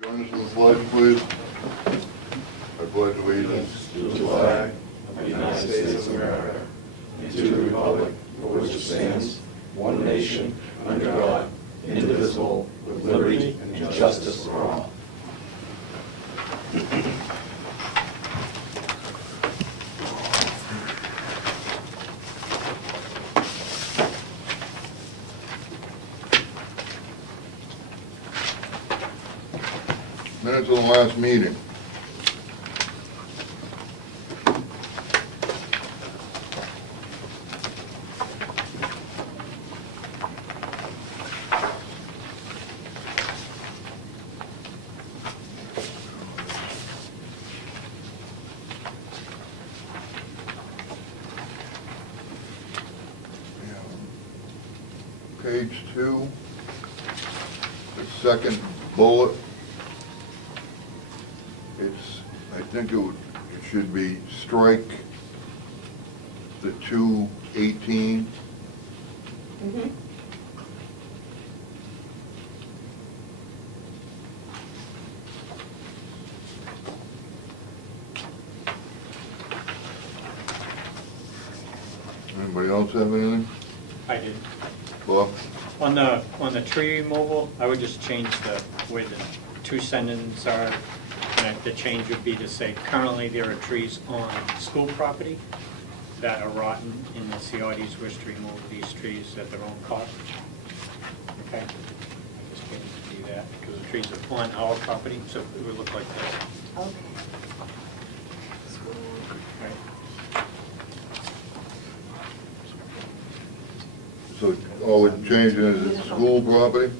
Join us in the pledge, please. I pledge allegiance to the flag of the United States of America and to the republic for which it stands, one nation, under God, indivisible, with liberty and justice for all. Minutes of the last meeting. Page 2, the second bullet. I think it should be strike the 218. Mm-hmm. Anybody else have anything? I did. Bob? On the tree removal, I would just change the way the two sentences are. And the change would be to say, currently there are trees on school property that are rotten, and the CRDs wish to remove these trees at their own cost. Okay? I just need to do that, because the trees are on our property, so it would look like this. Okay. Right? So all we're changing is school property?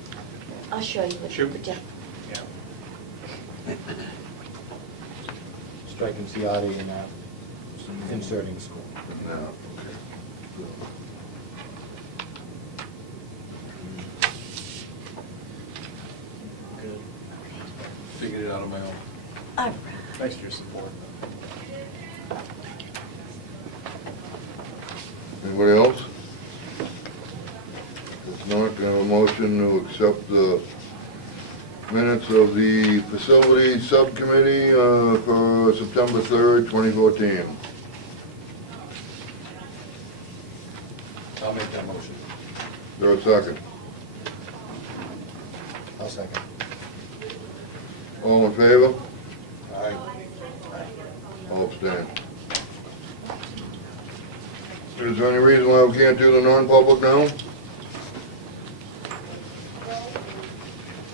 I'll show you what Sure. project. Yeah. Striking CRD and inserting school. No, okay. Good. Figured it out on my own. All right. Thanks for your support. Anybody else? If not, can I have a motion to accept the minutes of the facility subcommittee for September 3rd, 2014. I'll make that motion. Is there a second? I'll second. All in favor? Aye. All abstain. Is there any reason why we can't do the non-public now?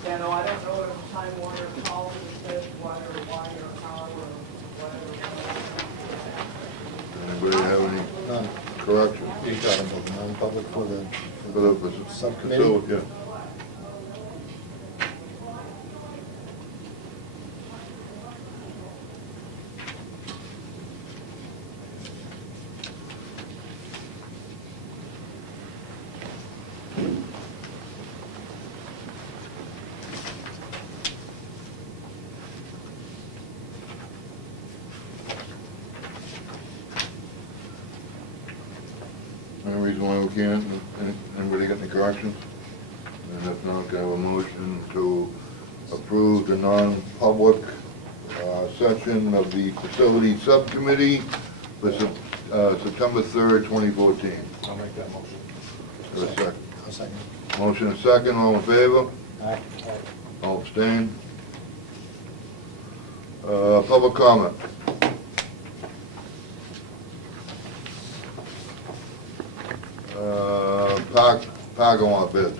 Yeah, no, I don't know if Time Warner called and said why or how or whatever. Anybody have any None. corrections? You're talking about the non-public for the For the subcommittee? Yeah. Any reason why we can't? Anybody got any corrections? And if not, can I have a motion to approve the non-public session of the facility subcommittee for September 3rd, 2014? I'll make that motion. Is there a second? I'll second. Motion is second, all in favor? Aye. All abstain? Public comment. Parking lot bids.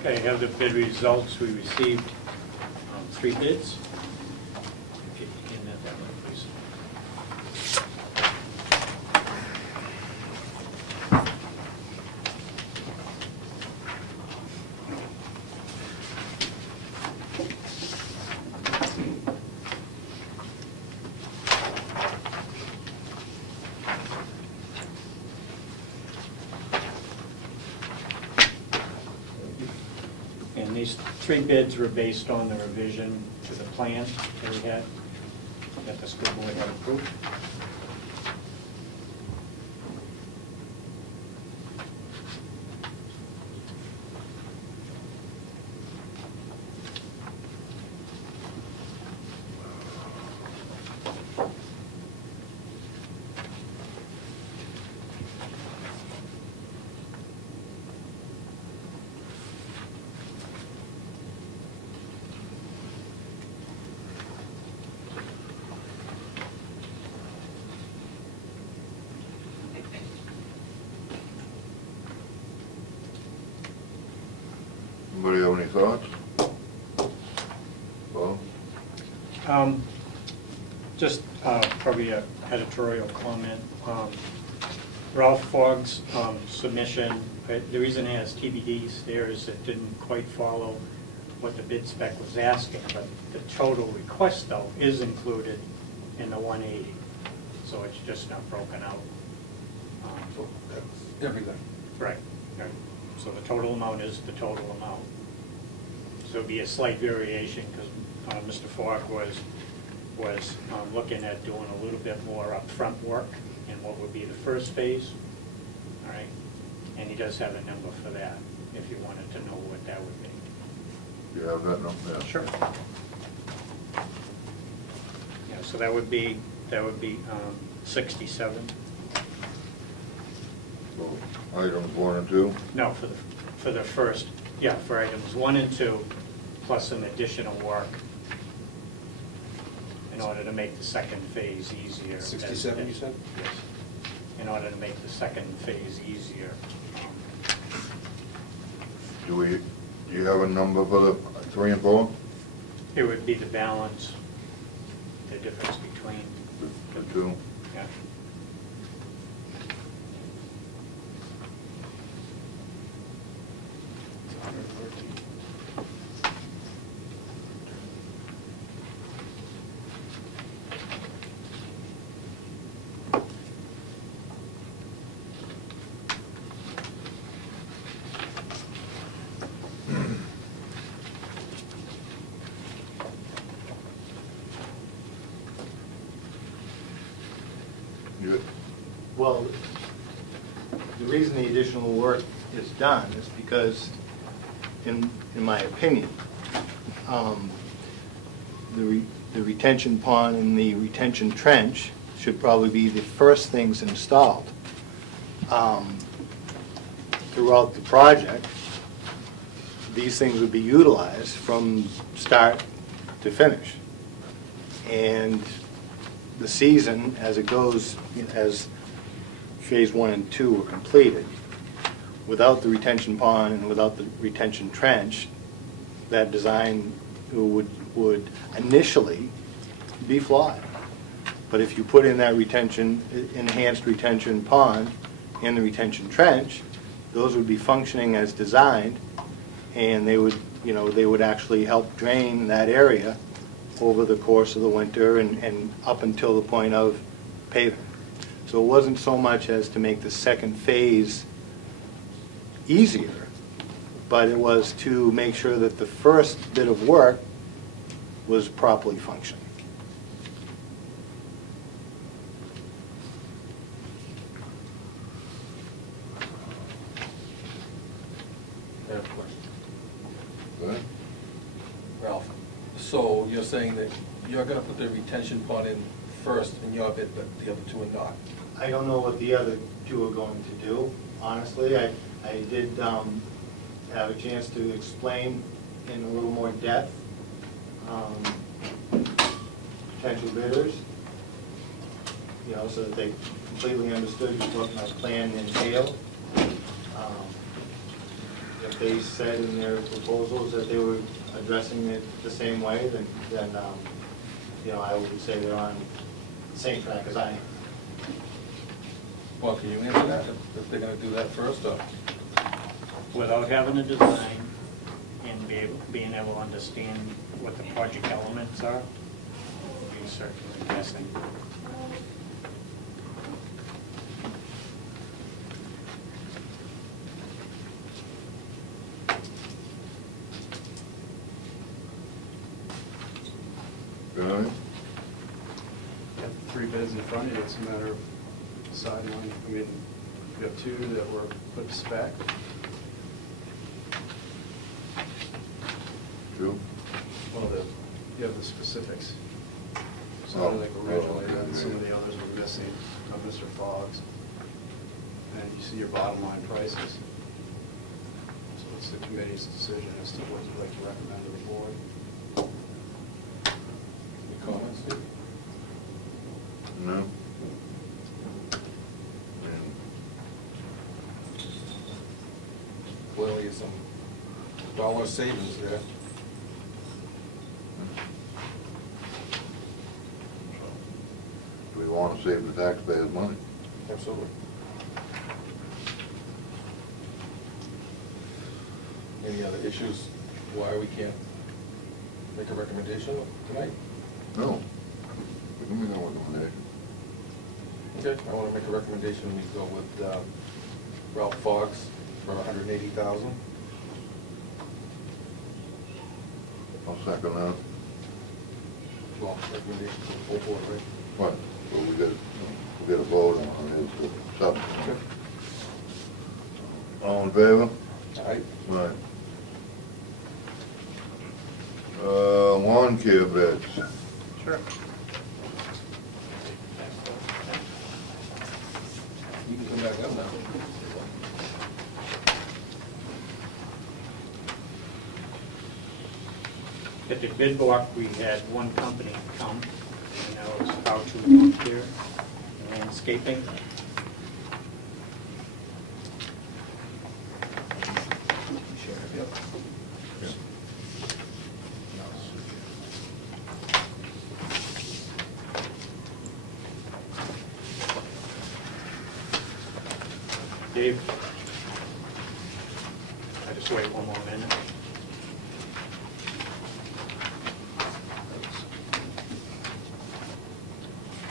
Okay, I have the bid results. We received 3 bids. Okay, hand that one, please. And these 3 bids were based on the revision to the plan that we had, that the school board had approved. thoughts? Well, Just probably a editorial comment. Ralph Fogg's submission, the reason it has TBDs there is it didn't quite follow what the bid spec was asking, but the total request though is included in the 180. So it's just not broken out. So that's everything. Right, right. So the total amount is the total amount. So it'd be a slight variation because Mr. Falk was looking at doing a little bit more upfront work in what would be the first phase, all right? And he does have a number for that, if you wanted to know what that would be. you have that number? Yeah. Sure. Yeah, so that would be 67. So items 1 and 2? No, for the first, yeah, for items 1 and 2, plus some additional work in order to make the second phase easier. 67, you said? Yes. In order to make the second phase easier. Do you have a number for the 3 and 4? It would be the balance, the difference between. The 2? Yeah. You- Well, the reason the additional work is done is because, in my opinion, the retention pond and the retention trench should probably be the first things installed. Throughout the project, these things would be utilized from start to finish. And the season, as it goes, as phase 1 and 2 are completed, without the retention pond and without the retention trench, that design would initially be flawed. But if you put in that enhanced retention pond and the retention trench, those would be functioning as designed, and they would actually help drain that area over the course of the winter and up until the point of paving. So it wasn't so much as to make the second phase easier, but it was to make sure that the first bit of work was properly functioning. I have a question. Go ahead. Ralph, so you're saying that you're gonna put the retention pond in first in your bid, but the other two are not? I don't know what the other two are going to do, honestly. I did have a chance to explain in a little more depth potential bidders, so that they completely understood what my plan entailed. If they said in their proposals that they were addressing it the same way, then I would say they're on the same track as I am. Well, can you answer that, if they're gonna do that first, or? Without having a design and being able to understand what the project elements are, you're certainly guessing. Billy? You have 3 bids in front of you, it's a matter of deciding one. I mean, you have 2 that were put to spec. 2? Well, you have the specifics. Oh, So like originally, okay, and some of yeah. the others were missing, of Mr. Fogg's. And you see your bottom line prices. So it's the committee's decision as to what you'd like to recommend to the board. Any comments, Steve? No? Clearly some dollar savings there. Do we want to save the taxpayers money? Absolutely. Any other issues why we can't make a recommendation tonight? No. We can make a recommendation. Okay, I want to make a recommendation, we go with Ralph Fox for $180,000. I'll second that. Well, recommendation for the full board, right? What? So we got a vote on his subcommittee. All in favor? All right. Right. Lawn care beds. Sure. You can come back up now. At the bid block, we had one company come, and that was How to Lawn Care Landscaping. Yep. Dave, I just wait one more minute.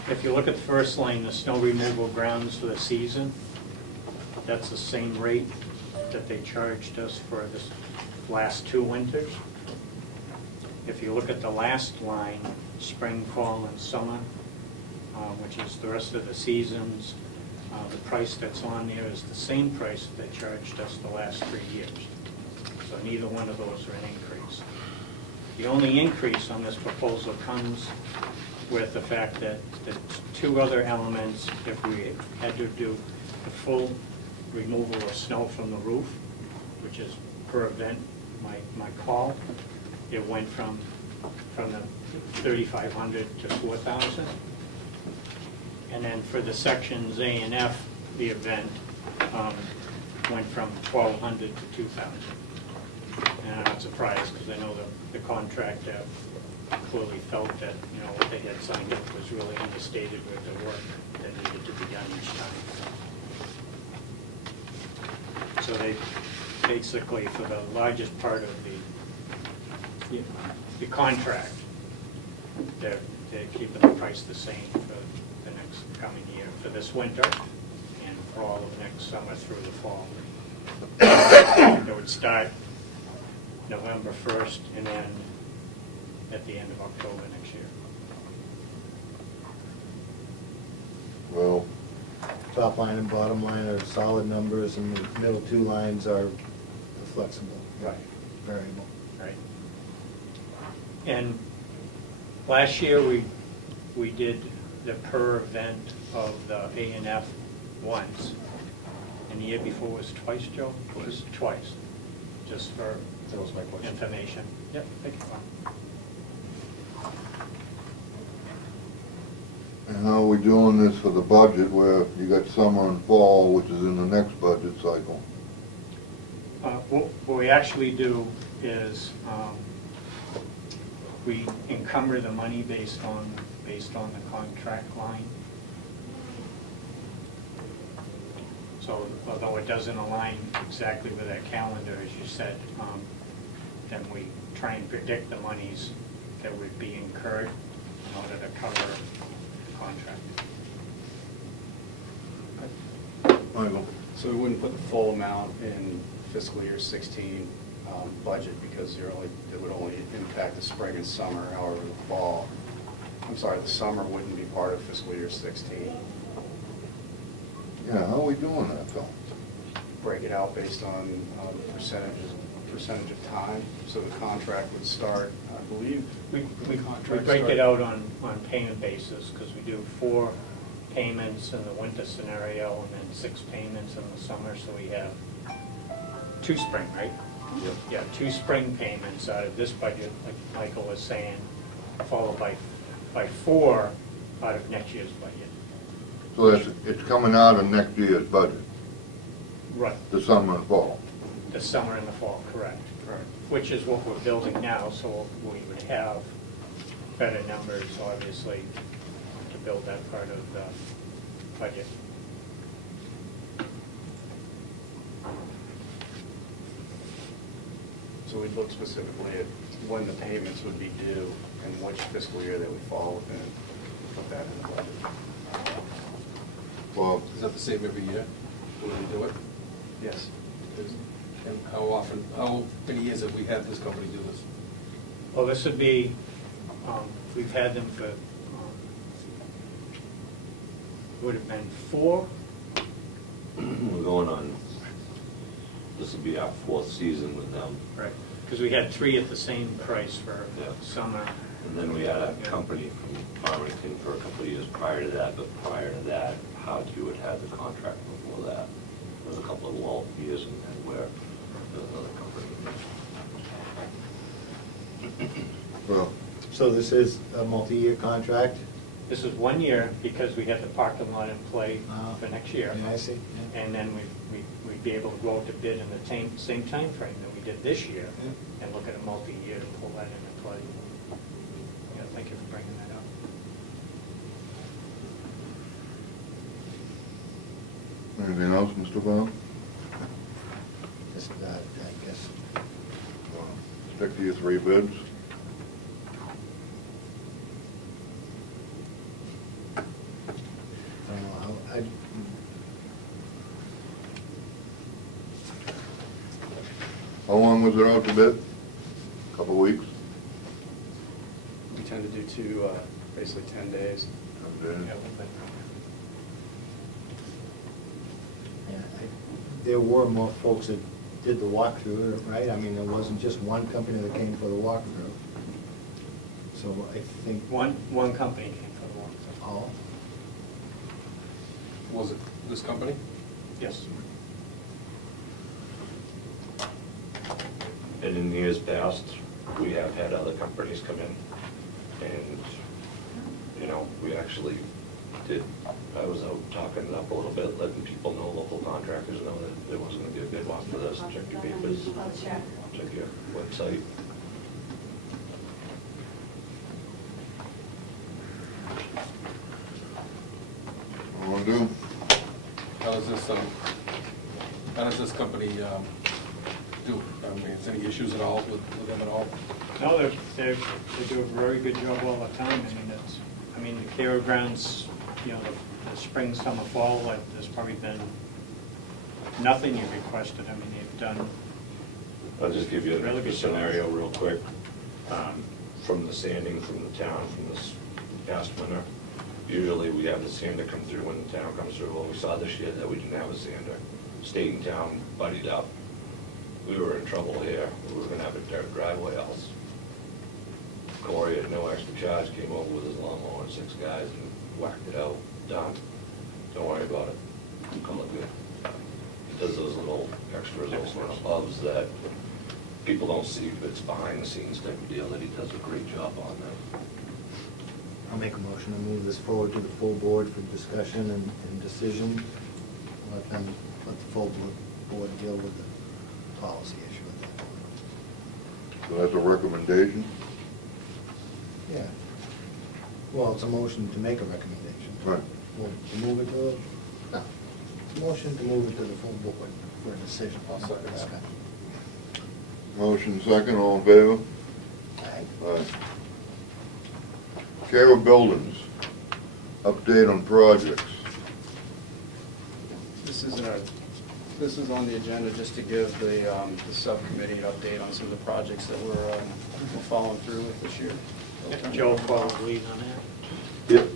If you look at the first line, the snow removal grounds for the season, that's the same rate that they charged us for this last 2 winters. If you look at the last line, spring, fall, and summer, which is the rest of the seasons, the price that's on there is the same price that they charged us the last 3 years. So neither one of those are an increase. The only increase on this proposal comes with the fact that the 2 other elements, if we had to do the full removal of snow from the roof, which is per event, my call, it went from the 3,500 to 4,000. And then for the sections A and F, the event went from 1,200 to 2,000. And I'm not surprised, because I know the contractor clearly felt that, you know, what they had signed up was really understated with the work that needed to be done each time. So they basically, for the largest part of the contract, they're keeping the price the same for the next coming year, for this winter and for all of next summer through the fall. It would start November 1st and end at the end of October next year. Well, Top line and bottom line are solid numbers, and the middle 2 lines are flexible. Right. Variable. Right. And last year, we did the per event of the A and F once. And the year before was twice, Joe? It was twice, just for That was my question. information. Yep, thank you. and how are we doing this for the budget, where you got summer and fall, which is in the next budget cycle? What we actually do is we encumber the money based on the contract line. So although it doesn't align exactly with that calendar, as you said, then we try and predict the monies that would be incurred in order to cover the contract. Michael? So we wouldn't put the full amount in fiscal year 16 budget, because it would only impact the spring and summer. However, the summer wouldn't be part of fiscal year 16. Yeah, how are we doing that, Phil? Break it out based on percentage of time. So the contract would start, I believe. We Contract break start- it out on payment basis, because we do 4 payments in the winter scenario and then 6 payments in the summer, so we have 2 spring, right? Yep. Yeah, 2 spring payments out of this budget, like Michael was saying, followed by 4 out of next year's budget. So it's coming out of next year's budget, Right, the summer and fall. the summer and the fall, correct. Correct. which is what we're building now, so we would have better numbers, obviously, to build that part of the budget. So we'd look specifically at when the payments would be due and which fiscal year they would fall within, put that in the budget. Well, Is that the same every year when we do it? Yes. And how many years have we had this company do this? Well, this would be, we've had them for, would have been 4. We're going on, this will be our 4th season with them. Right. Because we had 3 at the same price for Yeah. summer. And then we had a company from Farmington for a couple of years prior to that, but prior to that, Howard had had the contract before that. There was a couple of lull years and where there was another company. well, So this is a multi-year contract? This is 1 year because we had the parking lot in play Oh. for next year. Yeah, I see. Yeah. And then we'd be able to go out to bid in the same time frame that we did this year Yeah. and look at a multi-year to pull that into play. Yeah, thank you for bringing that up. anything else, Mr. Brown? Just, I guess, Stick to your 3 bids. I don't know how, How long was it out to bid? Couple weeks? We tend to do two, basically 10 days. Okay. yeah, there were more folks that did the walkthrough, right? I mean, there wasn't just one company that came for the walkthrough. So I think, One company came for the walkthrough. oh, Was it this company? Yes. And in years past, we have had other companies come in and, you know, we actually did, I was out talking it up a little bit, letting people know, local contractors know that there wasn't gonna be a bid walk for this, check your papers, check your website. What want to do? How does this company do? I mean, is there any issues at all with them at all? No, they do a very good job all the time. I mean, the campgrounds, you know, the spring, summer, fall, there's probably been nothing you've requested. I mean, they've done. I'll just give you Really a good scenario real quick. From the sanding from the town, from this past winter, usually we have the sander come through when the town comes through. Well, we saw this year that we didn't have a sander. State and town buddied up. We were in trouble here. We were gonna have a dirt driveway else. Corey at no extra charge came over with his lawnmower and 6 guys and whacked it out. Done. Don't worry about it. Call it good. It does those little extras over and above that people don't see, but it's behind the scenes type of deal that he does a great job on that. I'll make a motion to move this forward to the full board for discussion and decision. Let the full board deal with the policy issue at that point. So that's a recommendation? Yeah. Well, it's a motion to make a recommendation. Right. Well, to move it to, no, it's a motion to move it to the full board for a decision. I'll second that. Discussion. Motion second, all in favor? Aye. Aye. Care of buildings, update on projects. This is on the agenda just to give the subcommittee an update on some of the projects that we're following through with this year. Joe followed lead on that. Yep.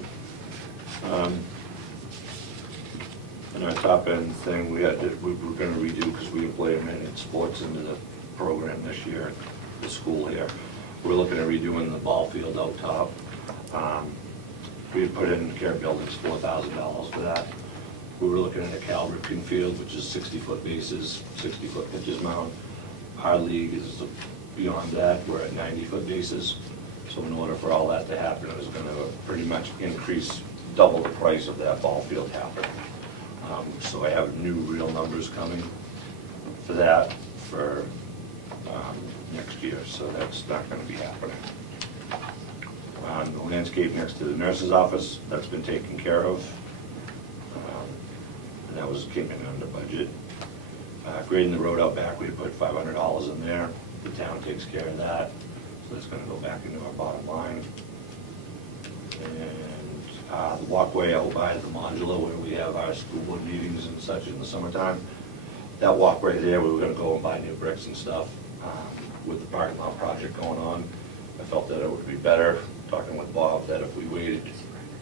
And our top end thing, we were gonna redo, because we implemented sports into the program this year, the school here. We're looking at redoing the ball field out top. We had put in care buildings $4,000 for that. We were looking at a Calverton field, which is 60-foot bases, 60-foot pitches mound. Our league is beyond that, we're at 90-foot bases. So in order for all that to happen, it was gonna pretty much increase, double the price of that ball field happening. So I have new real numbers coming for that, for next year, so that's not going to be happening. The landscape next to the nurse's office, that's been taken care of. And that came in under budget. Grading the road out back, we put $500 in there. The town takes care of that, so that's going to go back into our bottom line. And the walkway out by the modular where we have our school board meetings and such in the summertime, that walkway there, we were going to go and buy new bricks and stuff. With the parking lot project going on, I felt that it would be better, talking with Bob, that if we waited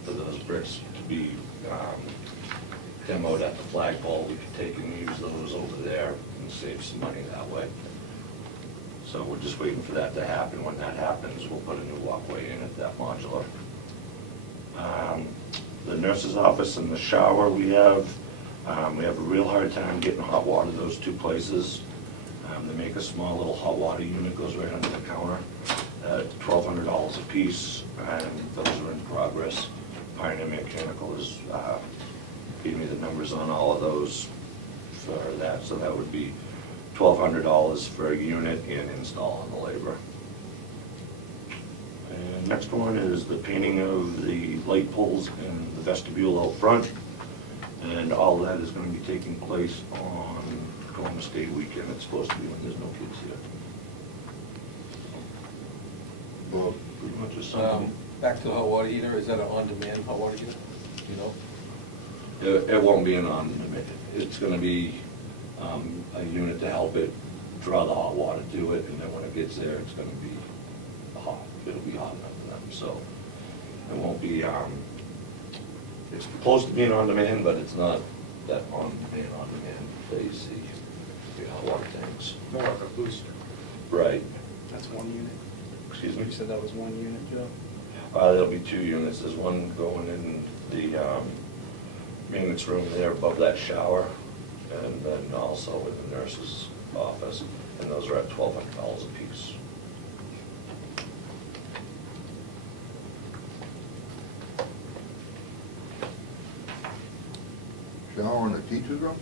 for those bricks to be demoed at the flagpole, we could take and use those over there and save some money that way. So we're just waiting for that to happen. When that happens, we'll put a new walkway in at that modular. The nurse's office and the shower we have a real hard time getting hot water to those two places. They make a small little hot water unit, goes right under the counter at $1,200 a piece, and those are in progress. Pioneer Mechanical is gave me the numbers on all of those for that, so that would be $1,200 for a unit and installing the labor. And next one is the painting of the light poles in the vestibule out front, and all that is going to be taking place on Columbus Day weekend. It's supposed to be when there's no kids here. Well, pretty much just something. Back to the hot water heater, is that an on-demand hot water heater? You know? It won't be an on-demand. It's going to be a unit to help it draw the hot water to it, and then when it gets there, it's going to be hot. It'll be hot enough for them. So it won't be. It's close to being on-demand, but it's not that on-demand that you see the hot water tanks. More like a booster. Right. That's one unit. Excuse me. You said that was one unit, Joe? There'll be two units. There's one going in the maintenance room there above that shower, and then also in the nurse's office, and those are at $1,200 a piece. shower in the teacher's room?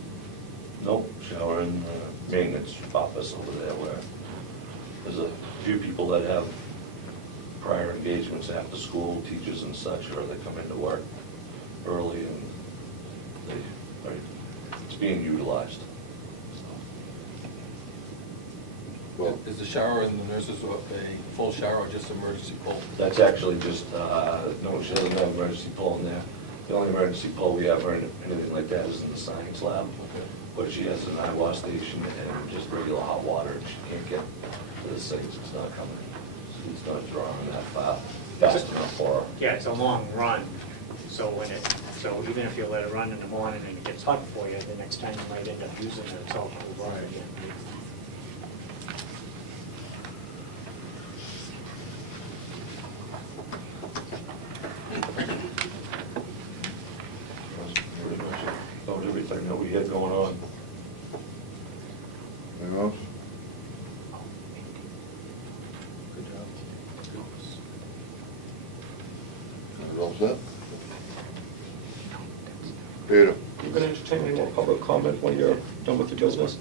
Nope, shower in the maintenance office over there where there's a few people that have prior engagements after school, teachers and such, or they come into work early and it's being utilized. Well, Is the shower in the nurses a full shower or just emergency pull? That's actually just, no, she doesn't have emergency pull in there. The only emergency pull we have or anything like that is in the science lab. Okay. But she has an eyewash station and just regular hot water, and she can't get to the sinks, it's not coming. She's not drawing that fast enough for her. Yeah, it's a long run, so even if you let it run in the morning and it gets hot for you, the next time you might end up using it, it's all cold water again. That's pretty much about everything that we had going on. anything else? Good job. Is it all set? Peter? You can entertain any more public comment when you're done with your business?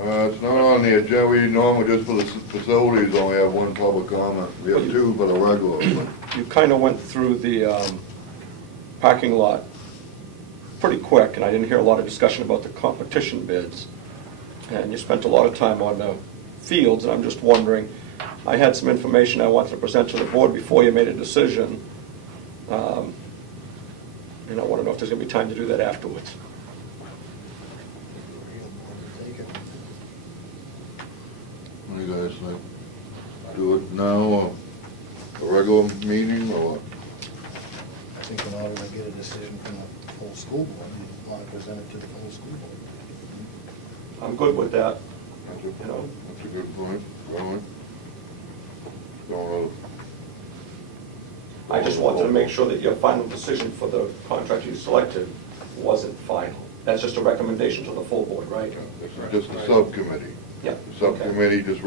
It's not on the agenda. We normally, just for the facilities, only have one public comment. We have two for the regular, but You kind of went through the parking lot pretty quick, and I didn't hear a lot of discussion about the competition bids. And you spent a lot of time on the fields, and I'm just wondering, I had some information I wanted to present to the board before you made a decision. And I want to know if there's going to be time to do that afterwards. what do you guys think? Do it now, or a regular meeting, or what? I think in order to get a decision from the full school board, you want to present it to the full school board. I'm good with that. That's You know. That's a good point, really. Don't I just wanted to make sure that your final decision for the contract you selected wasn't final. That's just a recommendation to the full board, right? This is just a subcommittee. Yeah. The subcommittee just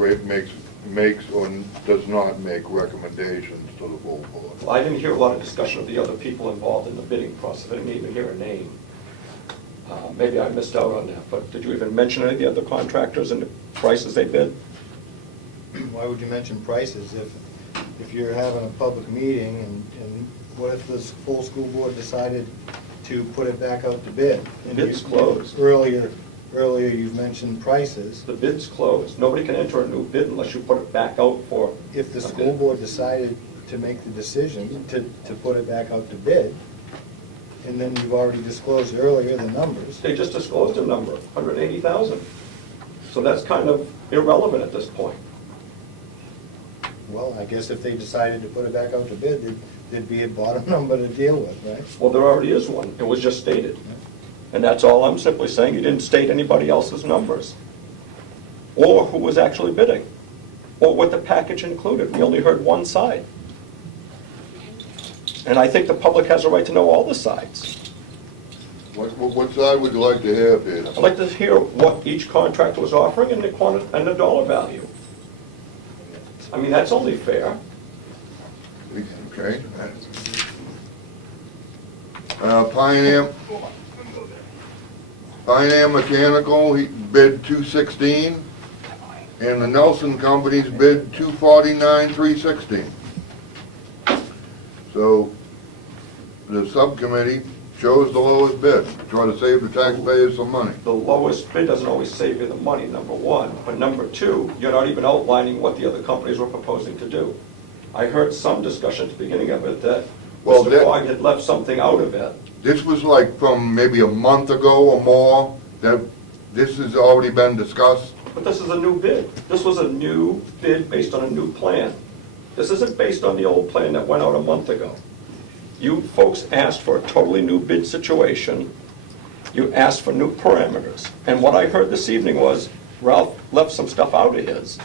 makes or does not make recommendations to the full board. Well, I didn't hear a lot of discussion of the other people involved in the bidding process. I didn't even hear a name. Maybe I missed out on that, but did you even mention any of the other contractors and the prices they bid? Why would you mention prices if you're having a public meeting and what if the full school board decided to put it back out to bid? The bid's closed. Earlier you've mentioned prices. The bid's closed. Nobody can enter a new bid unless you put it back out for. If the a school bid. board decided to make the decision to put it back out to bid, and then you've already disclosed earlier the numbers. They just disclosed a number, 180,000. So that's kind of irrelevant at this point. Well, I guess if they decided to put it back out to bid, there'd be a bottom number to deal with, right? Well, there already is one. It was just stated. And that's all I'm simply saying. You didn't state anybody else's numbers, or who was actually bidding, or what the package included. We only heard one side. And I think the public has a right to know all the sides. What side would you like to hear, Peter? I'd like to hear what each contractor was offering and the dollar value. I mean, that's only fair. Okay. Pioneer Mechanical, he bid $216, and the Nelson Companies bid $249,316. So the subcommittee chose the lowest bid, to try to save the taxpayers some money. The lowest bid doesn't always save you the money, number one. But number two, you're not even outlining what the other companies were proposing to do. I heard some discussion at the beginning of it that Well, Mr. Fogg had left something out of it. This was like from maybe a month ago or more, that this has already been discussed. But this is a new bid. This was a new bid based on a new plan. This isn't based on the old plan that went out a month ago. You folks asked for a totally new bid situation. You asked for new parameters. And what I heard this evening was Ralph left some stuff out of his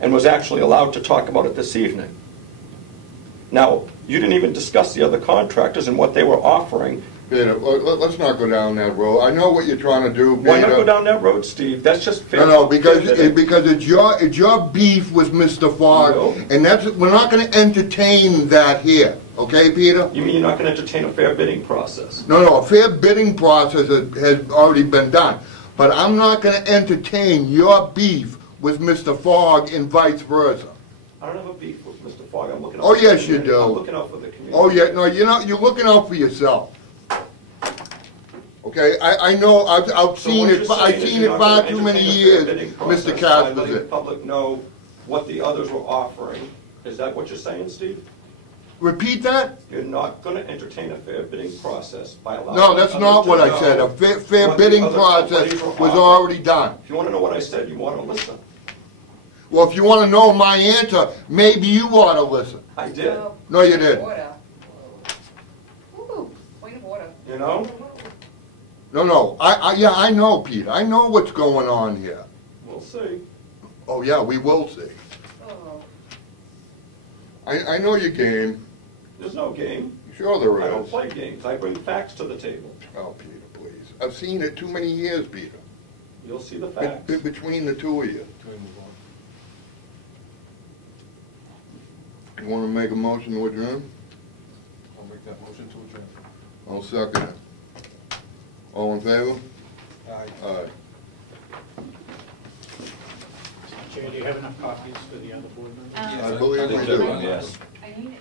and was actually allowed to talk about it this evening. Now, you didn't even discuss the other contractors and what they were offering. Peter, let's not go down that road. I know what you're trying to do, Peter. Why not go down that road, Steve? That's just fair. No, because fair it's your beef with Mr. Fogg, No. and we're not going to entertain that here, okay, Peter? You mean you're not going to entertain a fair bidding process? No, a fair bidding process has already been done, but I'm not going to entertain your beef with Mr. Fogg and vice versa. I don't have a beef with Mr. Fogg. I'm looking out Oh, for the yes, you community. do. I'm looking out for the community. Oh, yeah, no, you're looking out for yourself. Okay, I know, I've So seen what it, you're saying I've is seen you're it not far gonna too many entertain a years, fair bidding Mr. process by letting the Kasperson. public know what the others were offering. Is that what you're saying, Steve? Repeat that? You're not going to entertain a fair bidding process by allowing No, that's not others what to I said. know A fair what the bidding other process companies were was offering. already done. If you want to know what I said, you want to listen. Well, if you want to know my answer, maybe you ought to listen. I did. No, you didn't. Order. Woo, point of order. You know? No, yeah, I know, Pete. I know what's going on here. We'll see. Oh, yeah, we will see. Oh. I know your game. There's no game. Sure there I don't is. play games. I bring facts to the table. Oh, Peter, please. I've seen it too many years, Peter. You'll see the facts. Between the two of you. You want to make a motion to adjourn? I'll make that motion to adjourn. I'll second it. All in favor? Aye. Aye. Chair, do you have enough copies for the other board members? I believe we do. Yes. I need it.